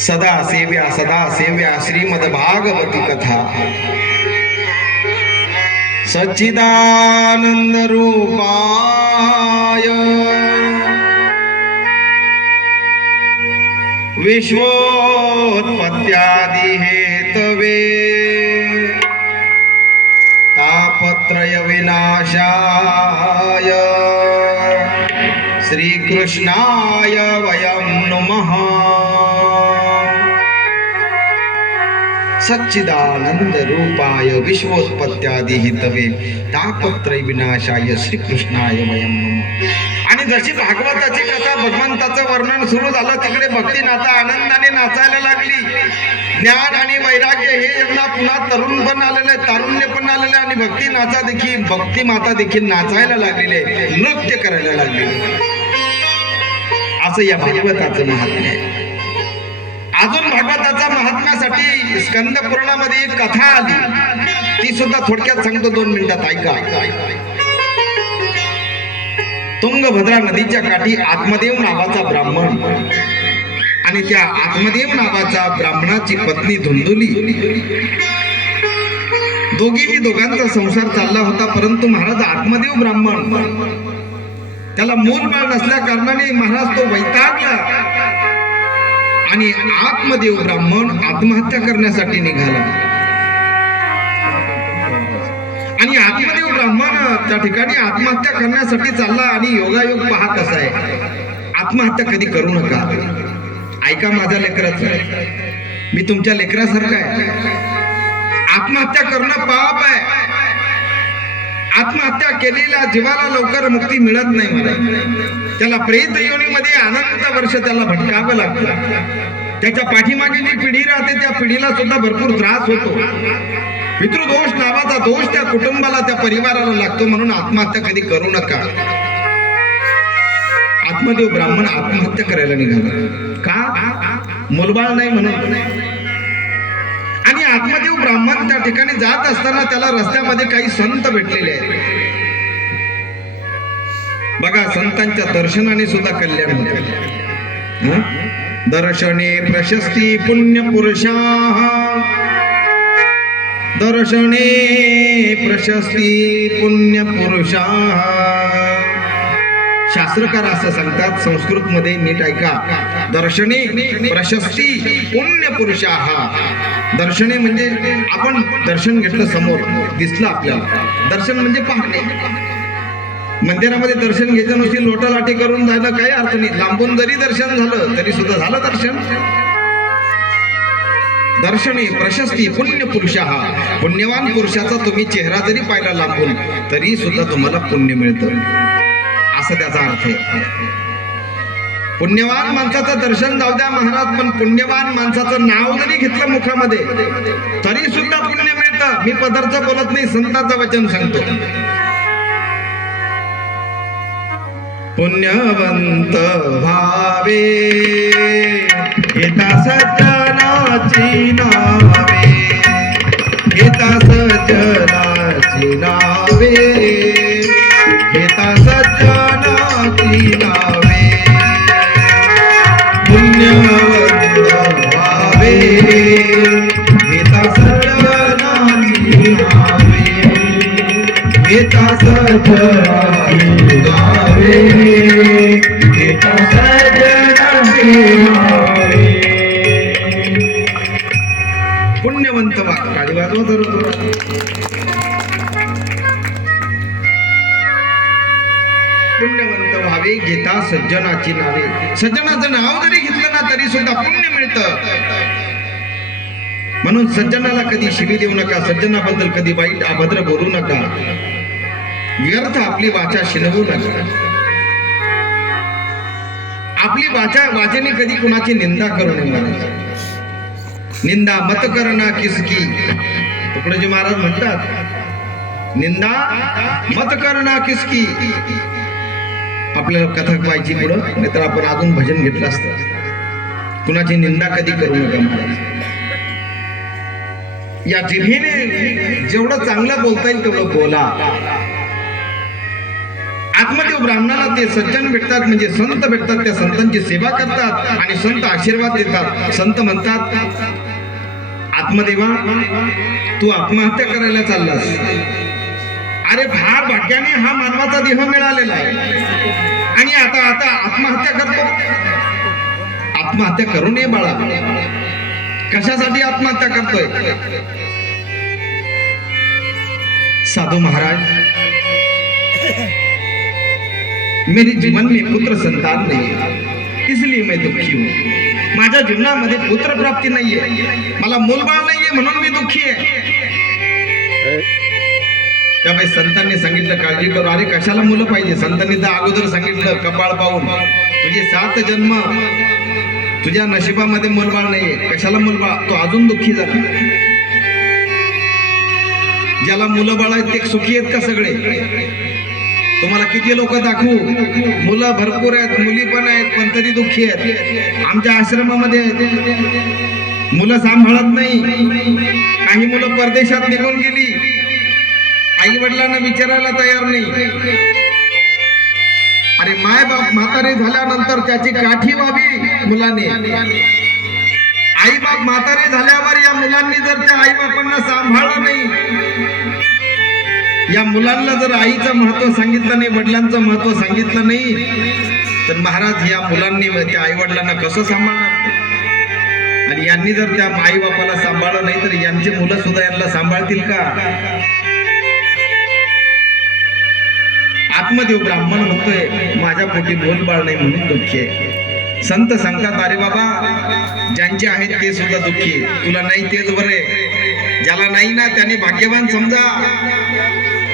सदा सेव्या श्रीमद भागवती कथा सच्चिदानंद रूपाय विश्वोत्पत्त्यादि हेतवे तापत्रय विनाशाय श्रीकृष्णाय वयं नमः। सच्चिदानंद रूपाय विश्वोत्पत्त्यादि हेतवे तापत्रय विनाशाय श्रीकृष्णाय वयं नमः। आणि जशी भागवताची कथा भगवंताचं वर्णन सुरू झालं तिकडे भक्ती नाता आनंदाने नाचायला लागली। ज्ञान आणि वैराग्य हे यांना पुन्हा तरुण पण आलेले, तारुण्य पण आलेले आणि भक्ती माता देखील नाचायला लागलेले, नृत्य करायला लागलेले। असं या भागवताचं महात्म्य आहे। अजून भागवताच्या महात्म्यासाठी स्कंद पुराणामध्ये एक कथा आली, ती सुद्धा थोडक्यात सांगतो, 2 मिनिटात ऐका। तुंगभद्रा नदीच्या काठी आत्मदेव नावाचा ब्राह्मण आणि त्या आत्मदेव नावाच्या ब्राह्मणाची पत्नी धुंदुली, दोघांचा संसार चालला होता। परंतु महाराज आत्मदेव ब्राह्मण त्याला मूलबाळ नसल्या कारणाने महाराज तो वैतागला आणि आत्मदेव ब्राह्मण आत्महत्या करण्यासाठी निघाला। आणि आत्मदेव ब्राह्मण त्या ठिकाणी आत्महत्या करण्यासाठी चालला आणि योगायोग पहा कसा आहे। आत्महत्या कधी करू नका, ऐका माझ्या लेकराचं, मी तुमच्या लेकरासारखा आहे। आत्महत्या करणं पाप आहे। आत्महत्या केलेल्या जीवाला लवकर मुक्ती मिळत नाही मला, त्याला प्रेत योनीमध्ये अनंत वर्ष त्याला भटकावं लागतं। त्याच्या पाठीमागे जी पिढी राहते त्या पिढीला सुद्धा भरपूर त्रास होतो। पितृदोष नावाचा दोष त्या कुटुंबाला, त्या परिवाराला लागतो। म्हणून आत्महत्या कधी करू नका। आत्मदेव ब्राह्मण आत्महत्या करायला निघाला का? मुलबाळ नाही म्हणून। आणि आत्मदेव ब्राह्मण त्या ठिकाणी जात असताना त्याला रस्त्यामध्ये काही संत भेटलेले आहेत। बघा, संतांच्या दर्शनाने सुद्धा कल्याण होते। दर्शने प्रशस्ती पुण्य पुरुषा, दर्शने प्रशस्ती पुण्य पुरुषा। शास्त्रकार असं सांगतात संस्कृत मध्ये, नीट ऐका, दर्शने प्रशस्ती पुण्य पुरुषा। दर्शने म्हणजे आपण दर्शन घेतलं, समोर दिसलं आपल्याला, दर्शन म्हणजे पाहणे। मंदिरामध्ये दर्शन घ्यायचं नुसती लोटालाटी करून जायला काही अर्थ नाही, लांबून जरी दर्शन झालं तरी सुद्धा झालं दर्शन। दर्शने प्रशस्ती पुण्य पुरुषा, पुण्यवान पुरुषाचा तुम्ही चेहरा जरी पाहिला लांबून तरी सुद्धा तुम्हाला पुण्य मिळतं, असं त्याचा अर्थ आहे। पुण्यवान माणसाचं दर्शन जाऊ द्या महाराज, पण पुण्यवान माणसाचं नाव जरी घेतलं मुखामध्ये तरी सुद्धा पुण्य मिळतं। मी पदार्थ बोलत नाही, संतांचं वचन सांगतो। पुण्यवंत व्हावे घेता सज्जनाची नावे, घेता सज्जनाची नावे, घेता सज्जनाची नावे। पुण्यवंत व्हावे घेता सज्जनाची नावे, घेता सज्जनाची नावे, घेता सज्जनाची नावे। पुण्यवंत व्हा, काळी वाजवा धरून। पुण्यवंत व्हावे घेता सज्जनाची नावे। सज्जनाचं नाव जरी घेतलं ना तरी सुद्धा पुण्य मिळतं। म्हणून सज्जनाला कधी शिवी देऊ नका, सज्जनाबद्दल कधी वाईट अभद्र बोलू नका, व्यर्थ आपली वाचा शिनवू नका। आपली वाचेने कधी कुणाची निंदा करू नये। निंदा मत करना किसकी, तुकडोजी महाराज म्हणतात, निंदा मत करना किसकी। आपल्याला कथा पाहिजे पुढं, नाहीतर आपण अजून भजन घेतलं असतं। कुणाची निंदा कधी करू नका महाराज। या जिभेने जेवढं चांगलं बोलता येईल तेवढं बोला। आत्मदेव ब्राह्मणाला ते सज्जन भेटतात, म्हणजे संत भेटतात, त्या संतांची सेवा करतात आणि संत आशीर्वाद देतात. संत म्हणतात, आत्मदेवा तू आत्महत्या करायला चाललास. अरे फार भाग्याने हा मानवाचा देह मिळालेला आहे आणि आता आता आत्महत्या करतो. आत्महत्या करू नये बाळा. कशासाठी आत्महत्या करतोय? साधू महाराज, मेरे जीवन में पुत्र संतान नहीं है, इसलिए मैं दुखी हूँ. माझ्या जीवनामध्ये पुत्र प्राप्ती नाहीये, मला मूलबाळ नाहीये म्हणून मी दुःखी आहे. त्यामुळे संतांनी सांगितलं काळजी करू. अरे कशाला मुलं पाहिजे? संतांनी तर अगोदर सांगितलं कपाळ पाहून, तुझे 7 जन्म तुझ्या नशिबामध्ये मूलबाळ नाहीये, कशाला मूलबाळ? तो अजून दुःखी झाला. ज्याला मुलं बाळ आहेत ते सुखी आहेत का सगळे? तुम्हाला किती लोक दाखवू, मुलं भरपूर आहेत, मुली पण आहेत, पण तरी दुःखी आहेत. आमच्या आश्रमामध्ये मुलं सांभाळत नाही. काही मुलं परदेशात निघून गेली, आई वडिलांना विचारायला तयार नाही. अरे माय बाप म्हातारे झाल्यानंतर त्याची काठी व्हावी मुलाने. आई बाप म्हातारे झाल्यावर या मुलांनी जर त्या आई बापांना सांभाळलं नाही, या मुलांना जर आईचं महत्व सांगितलं नाही, वडिलांचं महत्व सांगितलं नाही, तर महाराज या मुलांनी त्या आई वडिलांना कसं सांभाळणार? आणि यांनी जर त्या आई बापाला सांभाळलं नाही तर यांची मुलं सुद्धा यांना सांभाळतील का? आत्मदेव ब्राह्मण म्हणतोय माझ्या पोटी मूलबाळ नाही म्हणून दुःखी आहे. संत सांगतात, अरे बाबा ज्यांचे आहेत ते सुद्धा दुःखी, तुला नाही तेच बरे. ज्याला नाही ना त्याने भाग्यवान समजा.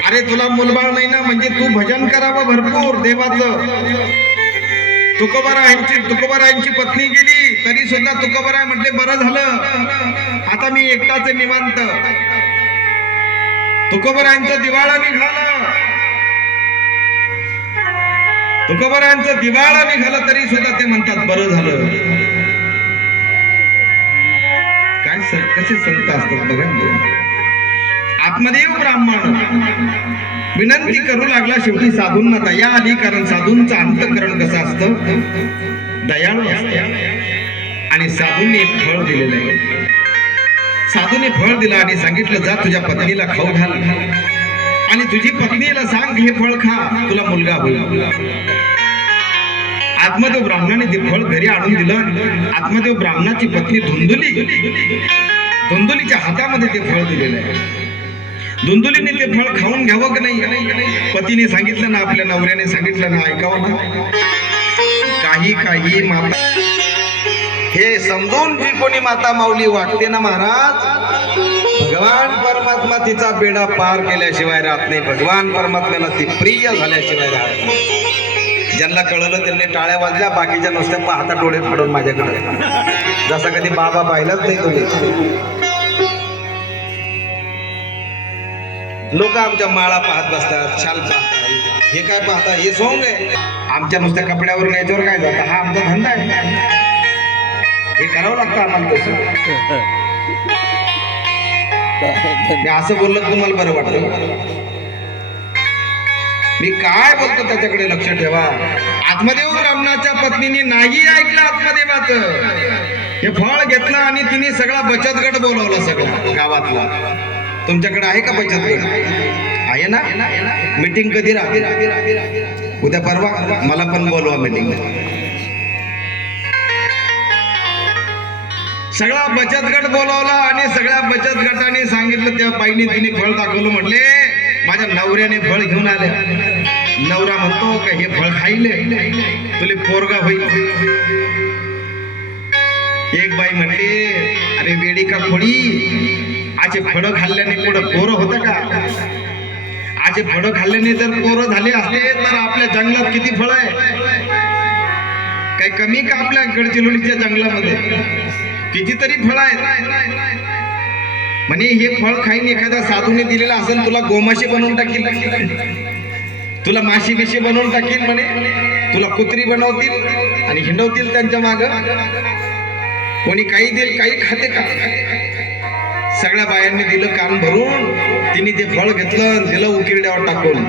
अरे तुला मूलबाळ नाही ना म्हणजे तू भजन करावं भरपूर देवाचं. तुकोबारायांची पत्नी गेली तरी सुद्धा तुकोबाराय म्हटले बरं झालं, आता मी एकटाच निवांत. तुकोबारायांचं दिवाळा निघालं, तुकोबारायांचं दिवाळा निघालं तरी सुद्धा ते म्हणतात बरं झालं. काय कसे संत असतात बघा. आत्मदेव ब्राह्मण विनंती करू लागला. शेवटी साधूंना दया आली, कारण साधूंचं अंतःकरण कसं असतं, दयाळू असतं. आणि साधूंनी एक फळ दिलेलं आहे. साधूने फळ दिलं आणि सांगितलं जा तुझ्या पत्नीला खाऊ घाल आणि तुझी पत्नीला सांग हे फळ खा, तुला मुलगा होईल. आत्मदेव ब्राह्मणाने ते फळ घरी आणून दिलं. आत्मदेव ब्राह्मणाची पत्नी धुंदुलीच्या हातामध्ये ते फळ दिलेलं आहे. धुंदुलीने ते फळ खाऊन घ्यावं की नाही? पतीने सांगितलं ना, आपल्या नवऱ्याने सांगितलं ना, ऐकावं ना. काही माता हे समजून जी कोणी माता माऊली वाटते ना महाराज, भगवान परमात्मा तिचा बेडा पार केल्याशिवाय राहत नाही. भगवान परमात्म्याला ती प्रिय झाल्याशिवाय राहत नाही. ज्यांना कळलं त्यांनी टाळ्या वाजल्या, बाकीच्या नुसत्या पाहता डोळे फाडून माझ्याकडे, जसा कधी बाबा पाहिलाच नाही तुम्ही. लोक आमच्या माळा पाहत बसतात, शाल पाहतात, हे काय पाहता, हे सोंग आहे. आमच्या नुसत्या कपड्यावर याच्यावर काय जातं, हा आमचा धंदा आहे, हे करावं लागतं आम्हाला. तसं मी असं बोललं तुम्हाला बरं वाटतं? मी काय बोलतो त्याच्याकडे लक्ष ठेवा. आत्मदेव ब्राह्मणाच्या पत्नीने नाही ऐकलं आत्मदेवाचं. हे फळ घेतलं आणि तिने सगळा बचत गट बोलवला, सगळा गावातला. तुमच्याकडे आहे का बचत गट? आहे ना? मीटिंग कधी राहते? उद्या परवा मला पण बोलवा मीटिंग. सगळा बचत गट बोलावला आणि सगळ्या बचत गटाने सांगितलं, त्या बाईने तिने फळ दाखवलं, म्हटले माझ्या नवऱ्याने फळ घेऊन आले. नवरा म्हणतो का हे फळ खाईले तुले पोरगा होईल. एक बाई म्हणते अरे वेडी का खोडी, आजे फळं खाल्ल्याने पुढं पोरं होतं का? आजे फळं खाल्ल्याने जर पोरं झाले असते तर आपल्या जंगलात किती फळ आहे, काही कमी का आपल्या गडचिरोलीच्या जंगलामध्ये? कितीतरी फळ आहेत. म्हणे हे फळ खाईन एखाद्या साधूने दिलेला असेल, तुला गोमाशी बनवून टाकील, तुला माशी बिशी बनवून टाकील, म्हणे तुला कुत्री बनवतील आणि हिंडवतील त्यांच्या माग. कोणी काही देईल, काही खाते का? सगळ्या बायांनी दिलं कान भरून. तिने ते फळ घेतलं, दिलं उकिरड्यावर टाकून.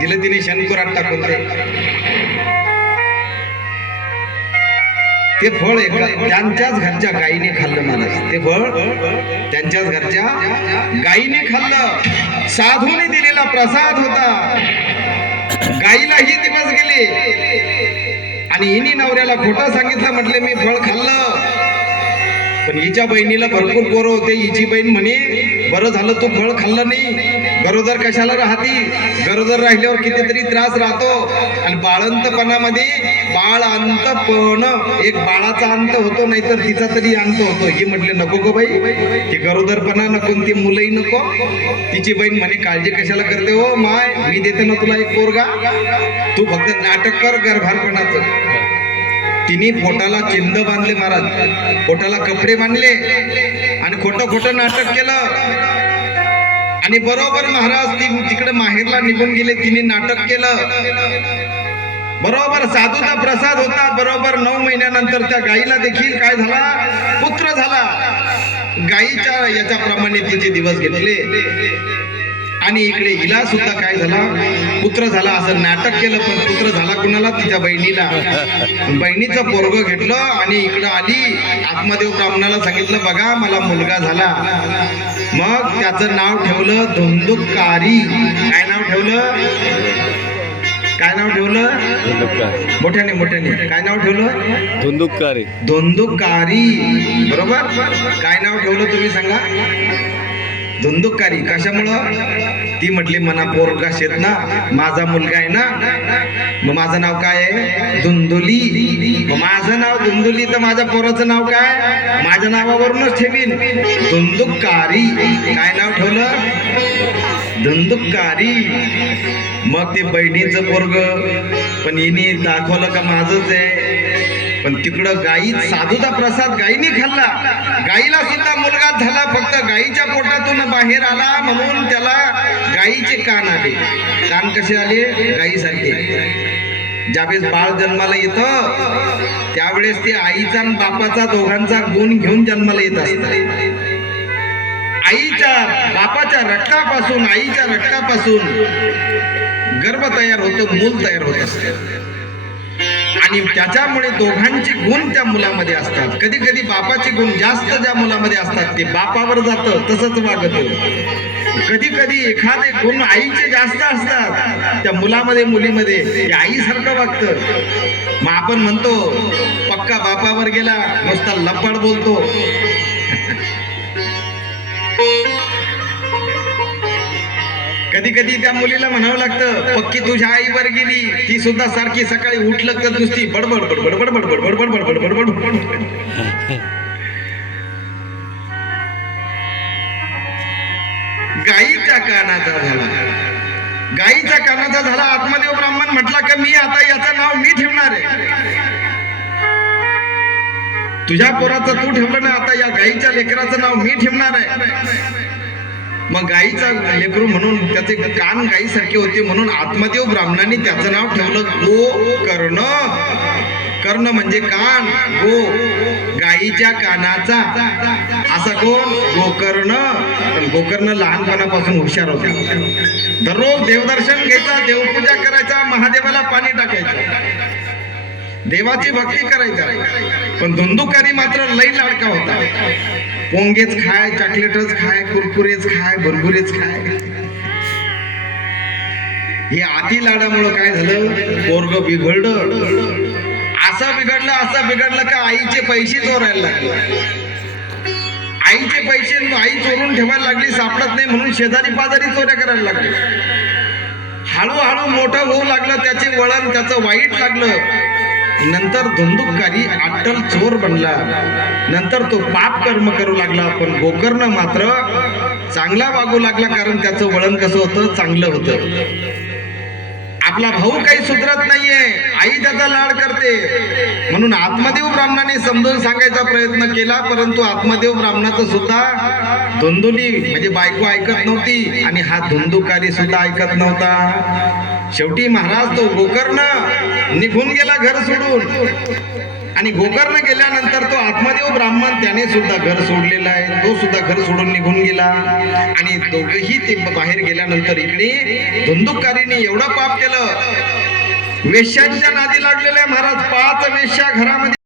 दिलं तिने शनकुरात टाकून ते फळ त्यांच्याच घरच्या गायीने खाल्लं महाराज. ते फळ त्यांच्याच घरच्या गायीने खाल्लं. साधूने दिलेला प्रसाद होता. गाईलाही दिवस गेले आणि हिने नवऱ्याला खोटं सांगितलं, म्हटले मी फळ खाल्लं. पण हिच्या बहिणीला भरपूर पोरं होते. हिची बहीण म्हणे बरं झालं तू फळ खाल्लं नाही, गरोदर कशाला राहती, गरोदर राहिल्यावर कितीतरी त्रास राहतो. आणि बाळंतपणामध्ये बाळ अंतपण, एक बाळाचा अंत होतो नाहीतर तिचा तरी अंत होतो. ही म्हटले नको गो बाई, ती गरोदरपणा नको, ती मुलंही नको. तिची बहीण म्हणे काळजी कशाला करते हो माय, मी देते ना तुला एक पोरगा, तू फक्त नाटक कर गर्भारपणाचं. तिने पोटाला चिंद बांधले महाराज, पोटाला कपडे बांधले आणि खोटं खोटं नाटक केलं. आणि बरोबर महाराज ती तिकडे माहेरला निघून गेले. तिने नाटक केलं. बरोबर साधूचा प्रसाद होता. बरोबर 9 महिन्यानंतर त्या गाईला देखील काय झाला, पुत्र झाला. गाईच्या याच्याप्रमाणे तिचे दिवस घेतले आणि इकडे हिला सुद्धा काय झाला, पुत्र झाला. असं नाटक केलं पण पुत्र झाला कुणाला, तिच्या बहिणीला. बहिणीचं पोरग घेतलं आणि इकडं आली. आत्मदेव ब्राह्मणाला सांगितलं बघा मला मुलगा झाला. मग त्याचं नाव ठेवलं धुंदुकारी. काय नाव ठेवलं, काय नाव ठेवलं, मोठ्याने मोठ्याने काय नाव ठेवलं, धुंदुकारी. धुंदुकारी. बरोबर. काय नाव ठेवलं तुम्ही सांगा, धुंदुकारी. कशामुळं, ती म्हटली मना पोरगा शेत ना, माझा मुलगा आहे ना, मग माझं नाव काय आहे, धुंदुली. मग माझं नाव धुंदुली तर माझ्या पोराचं नाव काय, माझ्या नावावरूनच ठेवीन, धुंदुकारी. काय नाव ठेवलं, धुंदुकारी. मग ते बहिणीचं पोरग, पण हिने दाखवलं का माझंच आहे. पण तिकडं गाई, साधूचा प्रसाद गाईने खाल्ला. गाईला सुद्धा मुलगा झाला, फक्त गाईच्या पोटातून बाहेर आला म्हणून त्याला गाईचे कान आले. कान कसे आले, गाईसारखे. ज्यावेळेस बाळ जन्माला येतं त्यावेळेस ते आईचा आणि बापाचा दोघांचा गुण घेऊन जन्माला येत असतात. आईच्या बापाच्या रक्तापासून, आईच्या रक्तापासून गर्भ तयार होतो, मूल तयार होत असतं. आणि त्याच्यामुळे दोघांचे गुण त्या मुलामध्ये असतात. कधी कधी बापाचे गुण जास्त ज्या मुलामध्ये असतात ते बापावर जातं, तसंच वागत. कधी कधी एखादे गुण आईचे जास्त असतात त्या मुलामध्ये, मुलीमध्ये, ते आईसारखं वागतं. मग आपण म्हणतो पक्का बापावर गेला, नुसता लपाड बोलतो. कधी कधी त्या मुलीला म्हणावं लागतं पक्की तुझ्या आईवर गेली, ती सुद्धा सारखी सकाळी उठलं तर नुसती बडबड बडबड बडबड बडबड बडबड बडबड बडबड. गाईच्या कानाचा झाला, गाईच्या कानाचा झाला. आत्मदेव ब्राह्मण म्हटला का मी आता याचं नाव मी ठेवणार आहे. तुझ्या पोराचं तू ठेवलं ना, आता या गाईच्या लेकराचं नाव मी ठेवणार आहे. मग गाईचा लेकरू म्हणून त्याचे कान गाईसारखे होते म्हणून आत्मदेव ब्राह्मणाने त्याचं नाव ठेवलं गोकर्ण. कर्ण म्हणजे कान, गो गाईच्या कानाचा. असा कोण, गोकर्ण. पण गोकर्ण लहानपणापासून हुशार होता. दररोज देवदर्शन घ्यायचा, देवपूजा करायचा, महादेवाला पाणी टाकायचं, देवाची भक्ती करायचा. पण धुंदुकारी मात्र लई लाडका होता. पोंगेच खाय, चॉकलेटच खाय, कुरकुरेच खाय, भरभुरेच खाय. हे अति लाडामुळं काय झालं, पोरग बिघडलं. असं बिघडलं का आईचे पैसे चोरायला लागले. आईचे पैसे आई चोरून ठेवायला लागली, सापडत नाही म्हणून शेजारी पाजारी चोऱ्या करायला लागले. हळूहळू मोठं होऊ लागलं, त्याचे वळण त्याचं वाईट लागलं. नंतर धुंदुकारी अट्टल चोर बनला. नंतर तो पाप कर्म करू लागला. पण गोकर्ण मात्र चांगला वागू लागला, कारण त्याचं वळण कसं होतं, चांगलं होतं. आपला भाऊ काही सुधरत नाहीये, आई त्याचा लाड करते म्हणून आत्मदेव ब्राह्मणाने समजून सांगायचा प्रयत्न केला. परंतु आत्मदेव ब्राह्मणाचं सुद्धा धुंदुली म्हणजे बायको ऐकत नव्हती आणि हा धुंदुकारी सुद्धा ऐकत नव्हता. शेवटी महाराज तो गोकर्ण निघून गेला घर सोडून. आणि गोकर्ण गेल्यानंतर तो आत्मदेव ब्राह्मण त्याने सुद्धा घर सोडलेलं आहे, तो सुद्धा घर सोडून निघून गेला. आणि दोघेही ते बाहेर गेल्यानंतर इकडे धुंदुकारीने एवढं पाप केलं, वेश्यांच्या नादी लागलेल्या महाराज. 5 वेश्या घरामध्ये